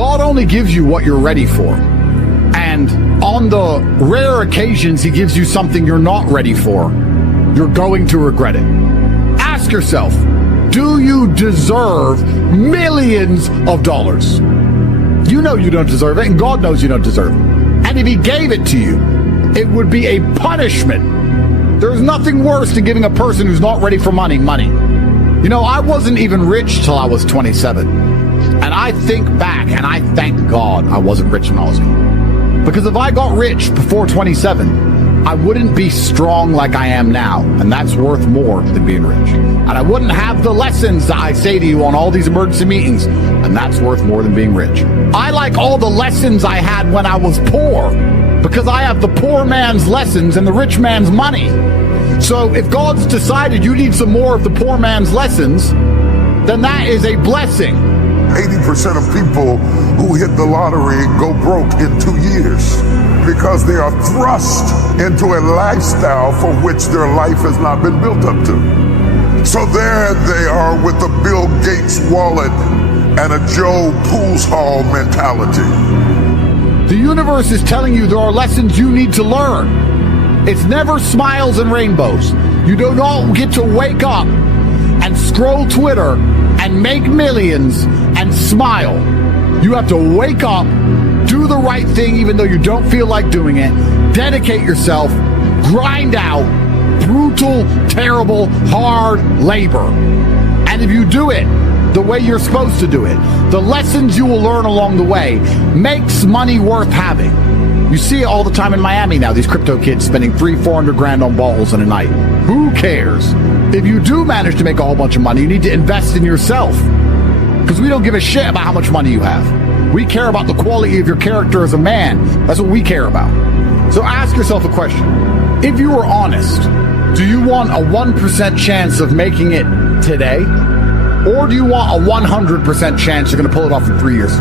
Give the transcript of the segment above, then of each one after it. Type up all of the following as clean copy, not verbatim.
God only gives you what you're ready for. And on the rare occasions he gives you something you're not ready for, you're going to regret it. Ask yourself, do you deserve millions of dollars? You know you don't deserve it, and God knows you don't deserve it. And if he gave it to you, it would be a punishment. There's nothing worse than giving a person who's not ready for money. You know, I wasn't even rich till I was 27. And I think back and I thank God I wasn't rich when I was young. Because if I got rich before 27, I wouldn't be strong like I am now. And that's worth more than being rich. And I wouldn't have the lessons that I say to you on all these emergency meetings. And that's worth more than being rich. I like all the lessons I had when I was poor, because I have the poor man's lessons and the rich man's money. So if God's decided you need some more of the poor man's lessons, then that is a blessing. 80% of people who hit the lottery go broke in 2 years because they are thrust into a lifestyle for which their life has not been built up to. So there they are with a Bill Gates wallet and a Joe Pools Hall mentality. The universe is telling you there are lessons you need to learn. It's never smiles and rainbows. You do not get to wake up and scroll Twitter and make millions and smile. You have to wake up, do the right thing even though you don't feel like doing it, dedicate yourself, grind out brutal, terrible, hard labor. And if you do it the way you're supposed to do it, the lessons you will learn along the way makes money worth having. You see it all the time in Miami now, these crypto kids spending $300-400 grand on balls in a night. Who cares? If you do manage to make a whole bunch of money, you need to invest in yourself. Because we don't give a shit about how much money you have. We care about the quality of your character as a man. That's what we care about. So ask yourself a question. If you were honest, do you want a 1% chance of making it today? Or do you want a 100% chance you're going to pull it off in 3 years?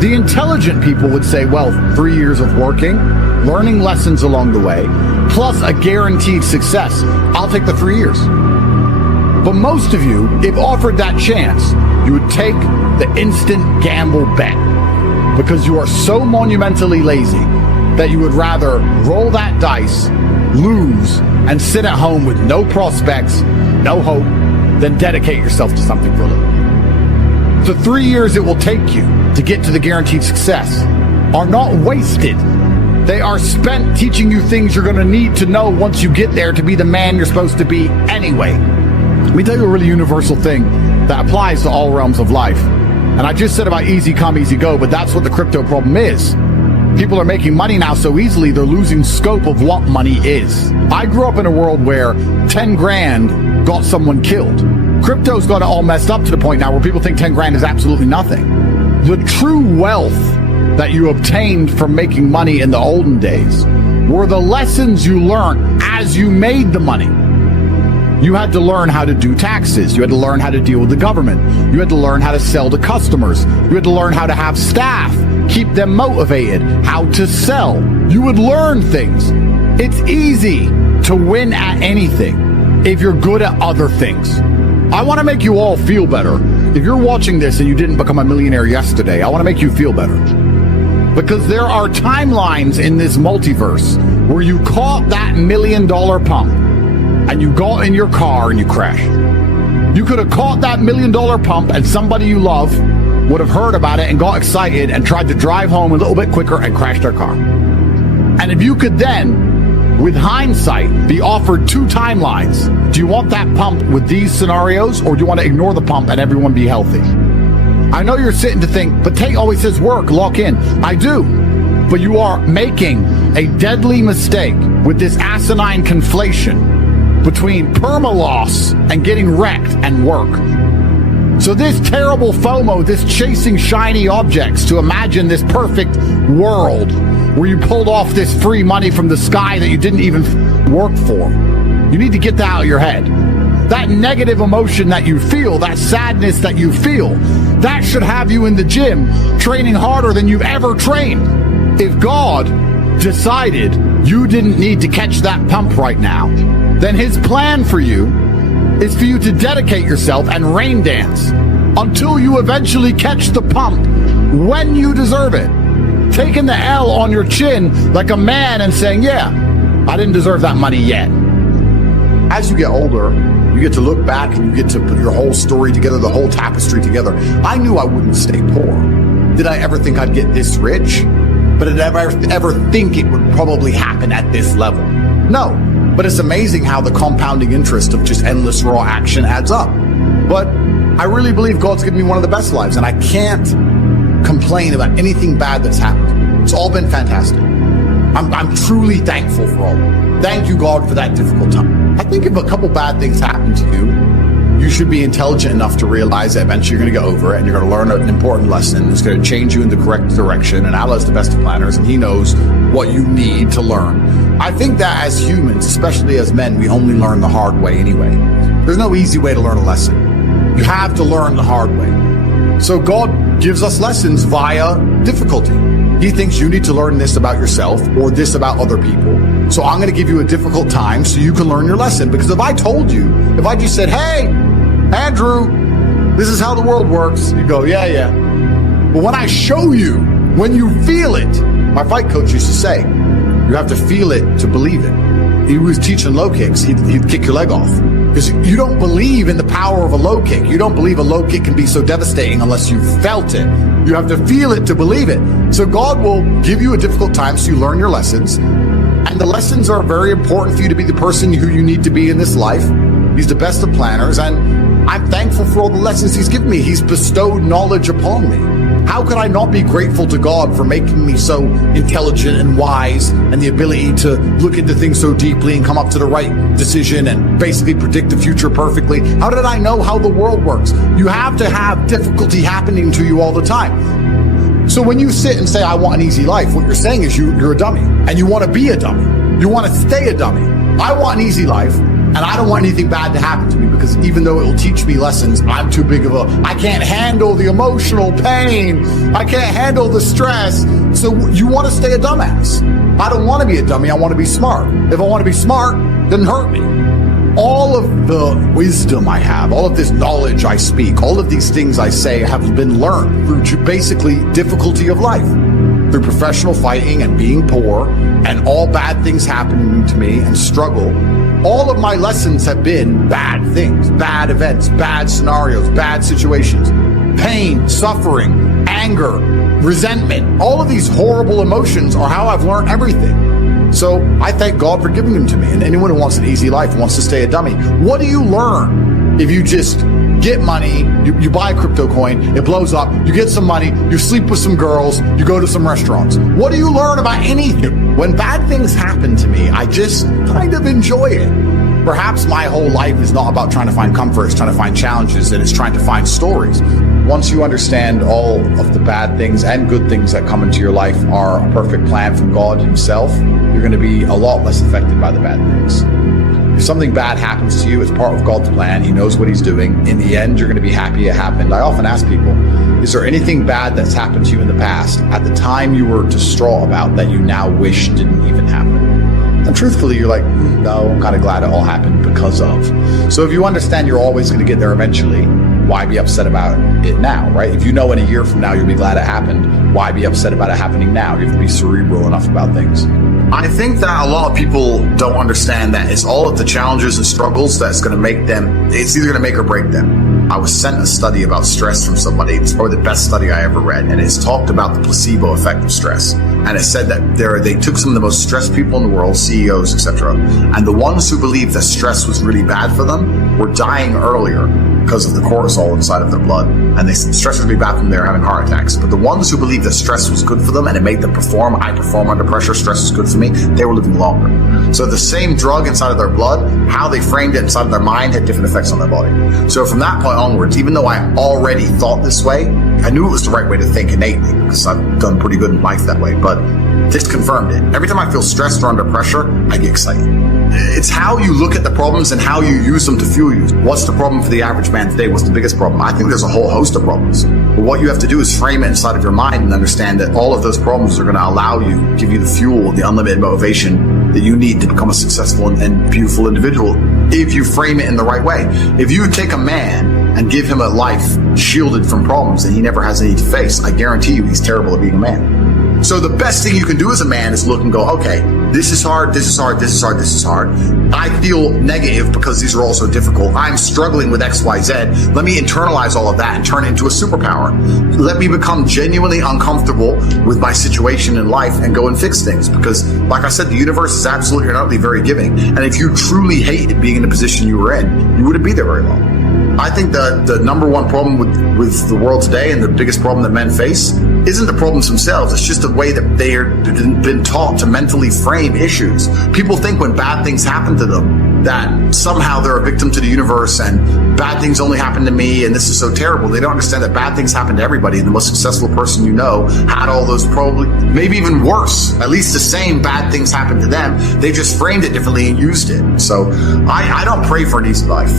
The intelligent people would say, well, 3 years of working, learning lessons along the way, plus a guaranteed success. I'll take the 3 years. But most of you, if offered that chance, you would take the instant gamble bet because you are so monumentally lazy that you would rather roll that dice, lose, and sit at home with no prospects, no hope, than dedicate yourself to something for a living. The 3 years it will take you to get to the guaranteed success are not wasted. They are spent teaching you things you're going to need to know once you get there to be the man you're supposed to be anyway. Let me tell you a really universal thing that applies to all realms of life. And I just said about easy come, easy go, but that's what the crypto problem is. People are making money now so easily, they're losing scope of what money is. I grew up in a world where 10 grand got someone killed. Crypto's got it all messed up to the point now where people think 10 grand is absolutely nothing. The true wealth that you obtained from making money in the olden days were the lessons you learned as you made the money. You had to learn how to do taxes. You had to learn how to deal with the government. You had to learn how to sell to customers. You had to learn how to have staff, keep them motivated, how to sell. You would learn things. It's easy to win at anything if you're good at other things. I want to make you all feel better. If you're watching this and you didn't become a millionaire yesterday, I want to make you feel better. Because there are timelines in this multiverse where you caught that $1 million pump and you got in your car and you crashed. You could have caught that $1 million pump and somebody you love would have heard about it and got excited and tried to drive home a little bit quicker and crashed their car. And if you could then, with hindsight, be offered two timelines, do you want that pump with these scenarios, or do you want to ignore the pump and everyone be healthy? I know you're sitting to think, but Tate always says work, lock in. I do. But you are making a deadly mistake with this asinine conflation between perma-loss and getting wrecked and work. So this terrible FOMO, this chasing shiny objects to imagine this perfect world where you pulled off this free money from the sky that you didn't even work for. You need to get that out of your head. That negative emotion that you feel, that sadness that you feel, that should have you in the gym training harder than you've ever trained. If God decided you didn't need to catch that pump right now, then his plan for you is for you to dedicate yourself and rain dance until you eventually catch the pump when you deserve it. Taking the L on your chin like a man and saying, yeah, I didn't deserve that money yet. As you get older, you get to look back and you get to put your whole story together, the whole tapestry together. I knew I wouldn't stay poor. Did I ever think I'd get this rich? But did I ever think it would probably happen at this level? No. But it's amazing how the compounding interest of just endless raw action adds up. But I really believe God's given me one of the best lives, and I can't complain about anything bad that's happened. It's all been fantastic. I'm truly thankful for all of it. Thank you, God, for that difficult time. I think if a couple bad things happen to you, you should be intelligent enough to realize that eventually you're going to get over it and you're going to learn an important lesson. It's going to change you in the correct direction. And Allah's the best of planners, and He knows what you need to learn. I think that as humans, especially as men, we only learn the hard way anyway. There's no easy way to learn a lesson. You have to learn the hard way. So God gives us lessons via difficulty. He thinks you need to learn this about yourself or this about other people. So I'm going to give you a difficult time so you can learn your lesson. Because if I told you, if I just said, hey, Andrew, this is how the world works, you go, yeah. But when I show you, when you feel it, my fight coach used to say, you have to feel it to believe it. He was teaching low kicks. He'd kick your leg off. Because you don't believe in the power of a low kick. You don't believe a low kick can be so devastating unless you felt it. You have to feel it to believe it. So God will give you a difficult time so you learn your lessons. And the lessons are very important for you to be the person who you need to be in this life. He's the best of planners. And I'm thankful for all the lessons He's given me. He's bestowed knowledge upon me. How could I not be grateful to God for making me so intelligent and wise and the ability to look into things so deeply and come up to the right decision and basically predict the future perfectly? How did I know how the world works? You have to have difficulty happening to you all the time. So when you sit and say, I want an easy life, what you're saying is you're a dummy and you want to be a dummy. You want to stay a dummy. I want an easy life. And I don't want anything bad to happen to me because even though it will teach me lessons, I'm too big of I can't handle the emotional pain. I can't handle the stress. So you want to stay a dumbass. I don't want to be a dummy. I want to be smart. If I want to be smart, then hurt me. All of the wisdom I have, all of this knowledge I speak, all of these things I say have been learned through basically difficulty of life, through professional fighting and being poor and all bad things happening to me and struggle. All of my lessons have been bad things, bad events, bad scenarios, bad situations, pain, suffering, anger, resentment. All of these horrible emotions are how I've learned everything. So I thank God for giving them to me. And anyone who wants an easy life wants to stay a dummy. What do you learn if you just get money, you buy a crypto coin, it blows up, you get some money, you sleep with some girls, you go to some restaurants? What do you learn about anything? When bad things happen to me, I just kind of enjoy it. Perhaps my whole life is not about trying to find comfort, it's trying to find challenges, and it's trying to find stories. Once you understand all of the bad things and good things that come into your life are a perfect plan from God Himself, you're going to be a lot less affected by the bad things. If something bad happens to you, it's part of God's plan. He knows what He's doing. In the end, you're going to be happy it happened. I often ask people, is there anything bad that's happened to you in the past at the time you were distraught about that you now wish didn't even happen? And truthfully, you're like, no, I'm kind of glad it all happened because of. So if you understand you're always going to get there eventually, why be upset about it now, right? If you know in a year from now you'll be glad it happened, why be upset about it happening now? You have to be cerebral enough about things. I think that a lot of people don't understand that it's all of the challenges and struggles that's going to make them, it's either going to make or break them. I was sent a study about stress from somebody. It's probably the best study I ever read. And it's talked about the placebo effect of stress. And it said that they took some of the most stressed people in the world, CEOs, etc. And the ones who believed that stress was really bad for them were dying earlier because of the cortisol inside of their blood. And they said stress would be bad for them, they were having heart attacks. But the ones who believed that stress was good for them and it made them perform, I perform under pressure, stress is good for me, they were living longer. So the same drug inside of their blood, how they framed it inside of their mind had different effects on their body. So from that point onwards, even though I already thought this way, I knew it was the right way to think innately because I've done pretty good in life that way. But this confirmed it. Every time I feel stressed or under pressure, I get excited. It's how you look at the problems and how you use them to fuel you. What's the problem for the average man today? What's the biggest problem? I think there's a whole host of problems. But what you have to do is frame it inside of your mind and understand that all of those problems are going to allow you, give you the fuel, the unlimited motivation that you need to become a successful and beautiful individual if you frame it in the right way. If you take a man and give him a life shielded from problems that he never has any to face, I guarantee you he's terrible at being a man. So the best thing you can do as a man is look and go, okay, this is hard, this is hard, this is hard, this is hard. I feel negative because these are all so difficult. I'm struggling with X, Y, Z. Let me internalize all of that and turn it into a superpower. Let me become genuinely uncomfortable with my situation in life and go and fix things. Because, like I said, the universe is absolutely and utterly very giving. And if you truly hated being in the position you were in, you wouldn't be there very long. I think the number one problem with the world today, and the biggest problem that men face, isn't the problems themselves. It's just the way that they've been taught to mentally frame issues. People think when bad things happen to them that somehow they're a victim to the universe and bad things only happen to me and this is so terrible. They don't understand that bad things happen to everybody, and the most successful person you know had all those, probably, maybe even worse, at least the same bad things happened to them. They just framed it differently and used it. So I don't pray for an easy life.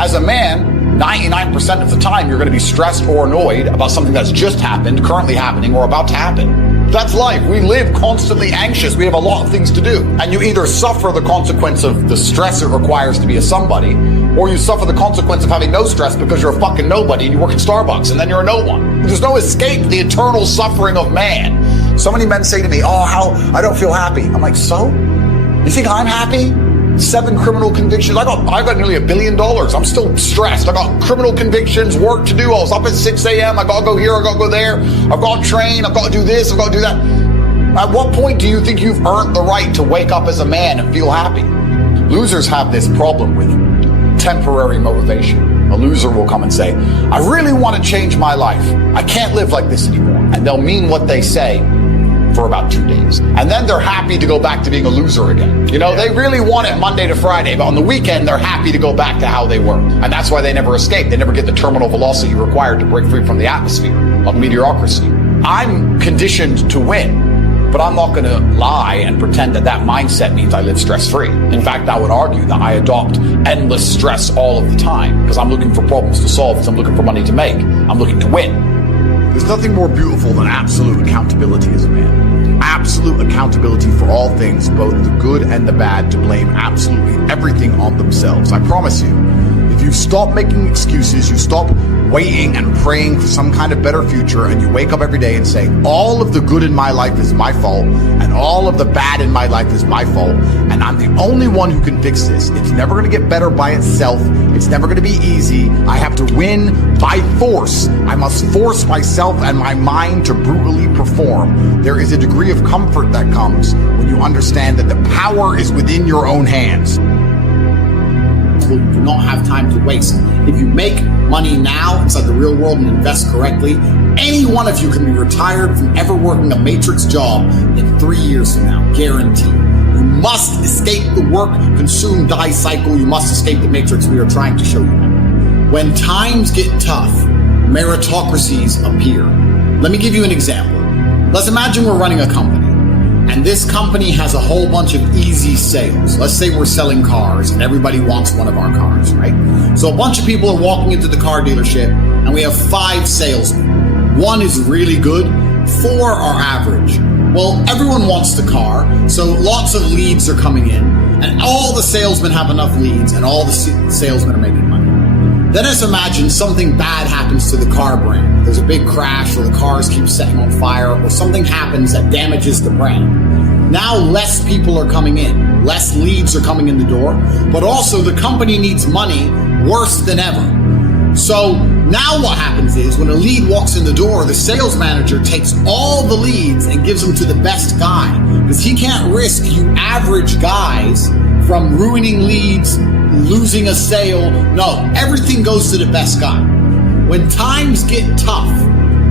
As a man, 99% of the time, you're going to be stressed or annoyed about something that's just happened, currently happening, or about to happen. That's life. We live constantly anxious. We have a lot of things to do. And you either suffer the consequence of the stress it requires to be a somebody, or you suffer the consequence of having no stress because you're a fucking nobody and you work at Starbucks and then you're a no one. There's no escape the eternal suffering of man. So many men say to me, oh, how I don't feel happy. I'm like, so? You think I'm happy? 7 criminal convictions. I got nearly $1 billion. I'm still stressed. I got criminal convictions, work to do. I was up at 6 a.m. I got to go here. I got to go there. I've got to train. I've got to do this. I've got to do that. At what point do you think you've earned the right to wake up as a man and feel happy? Losers have this problem with temporary motivation. A loser will come and say, I really want to change my life. I can't live like this anymore. And they'll mean what they say for about 2 days. And then they're happy to go back to being a loser again. You know, they really want it Monday to Friday, but on the weekend, they're happy to go back to how they were. And that's why they never escape. They never get the terminal velocity required to break free from the atmosphere of mediocrity. I'm conditioned to win, but I'm not going to lie and pretend that that mindset means I live stress-free. In fact, I would argue that I adopt endless stress all of the time because I'm looking for problems to solve, because I'm looking for money to make. I'm looking to win. There's nothing more beautiful than absolute accountability as a man. Absolute accountability for all things, both the good and the bad, to blame absolutely everything on themselves. I promise you, if you stop making excuses, you stop waiting and praying for some kind of better future, and you wake up every day and say, all of the good in my life is my fault, and all of the bad in my life is my fault, and I'm the only one who can fix this. It's never going to get better by itself. It's never going to be easy. I have to win by force. I must force myself and my mind to brutally perform. There is a degree of comfort that comes when you understand that the power is within your own hands. You do not have time to waste. If you make money now inside the real world and invest correctly, any one of you can be retired from ever working a matrix job in 3 years from now, guaranteed. You must escape the work, consume, die cycle. You must escape the matrix we are trying to show you. When times get tough, meritocracies appear. Let me give you an example. Let's imagine we're running a company, and this company has a whole bunch of easy sales. Let's say we're selling cars and everybody wants one of our cars, right? So a bunch of people are walking into the car dealership and we have 5 salesmen. 1 is really good, 4 are average. Well, everyone wants the car, so lots of leads are coming in, and all the salesmen have enough leads and all the salesmen are making money. Then let's imagine something bad happens to the car brand. There's a big crash, or the cars keep setting on fire, or something happens that damages the brand. Now less people are coming in, less leads are coming in the door, but also the company needs money worse than ever. So now what happens is when a lead walks in the door, the sales manager takes all the leads and gives them to the best guy, because he can't risk you average guys from ruining leads, losing a sale. No, everything goes to the best guy. When times get tough,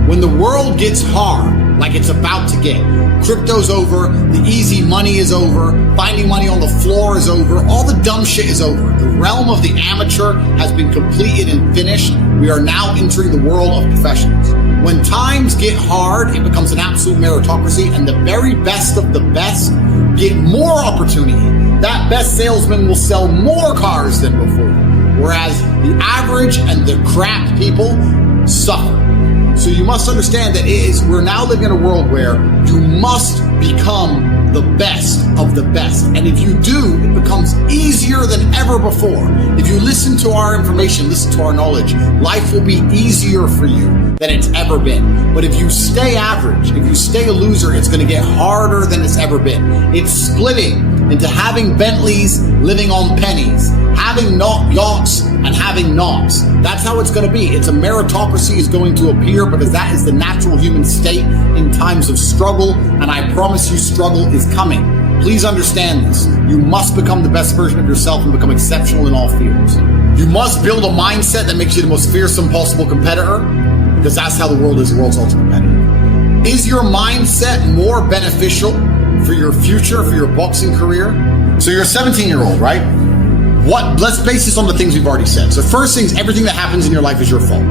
when the world gets hard, like it's about to get, crypto's over, the easy money is over, finding money on the floor is over, all the dumb shit is over. The realm of the amateur has been completed and finished. We are now entering the world of professionals. When times get hard, it becomes an absolute meritocracy, and the very best of the best get more opportunity. That best salesman will sell more cars than before, whereas the average and the crap people suffer. So you must understand that we're now living in a world where you must become the best of the best. And if you do, it becomes easier than ever before. If you listen to our information, listen to our knowledge, life will be easier for you than it's ever been. But if you stay average, if you stay a loser, it's going to get harder than it's ever been. It's splitting into having Bentleys, living on pennies, having not yachts and having knots. That's how it's going to be. It's a meritocracy is going to appear because that is the natural human state in times of struggle. And I promise you, struggle is coming. Please understand this. You must become the best version of yourself and become exceptional in all fields. You must build a mindset that makes you the most fearsome possible competitor, because that's how the world is, the world's ultimate competitor. Is your mindset more beneficial for your future, for your boxing career? So you're a 17-year-old, right? Let's base this on the things we've already said. So first things, everything that happens in your life is your fault.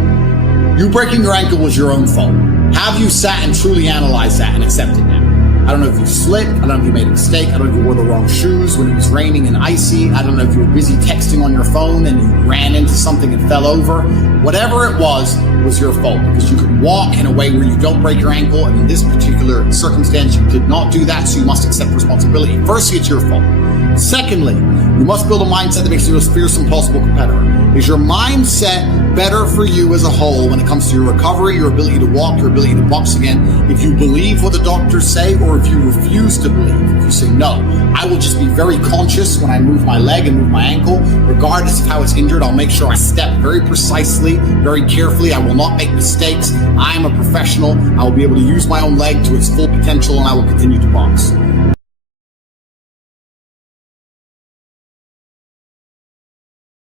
You breaking your ankle was your own fault. Have you sat and truly analyzed that and accepted that? I don't know if you slipped. I don't know if you made a mistake. I don't know if you wore the wrong shoes when it was raining and icy. I don't know if you were busy texting on your phone and you ran into something and fell over. Whatever it was your fault, because you could walk in a way where you don't break your ankle, and in this particular circumstance, you did not do that, so you must accept responsibility. Firstly, it's your fault. Secondly, you must build a mindset that makes you the most fearsome possible competitor. Is your mindset better for you as a whole when it comes to your recovery, your ability to walk, your ability to box again? If you believe what the doctors say, or if you refuse to believe, if you say, no, I will just be very conscious when I move my leg and move my ankle, regardless of how it's injured, I'll make sure I step very precisely, very carefully. I will not make mistakes. I am a professional. I will be able to use my own leg to its full potential, and I will continue to box.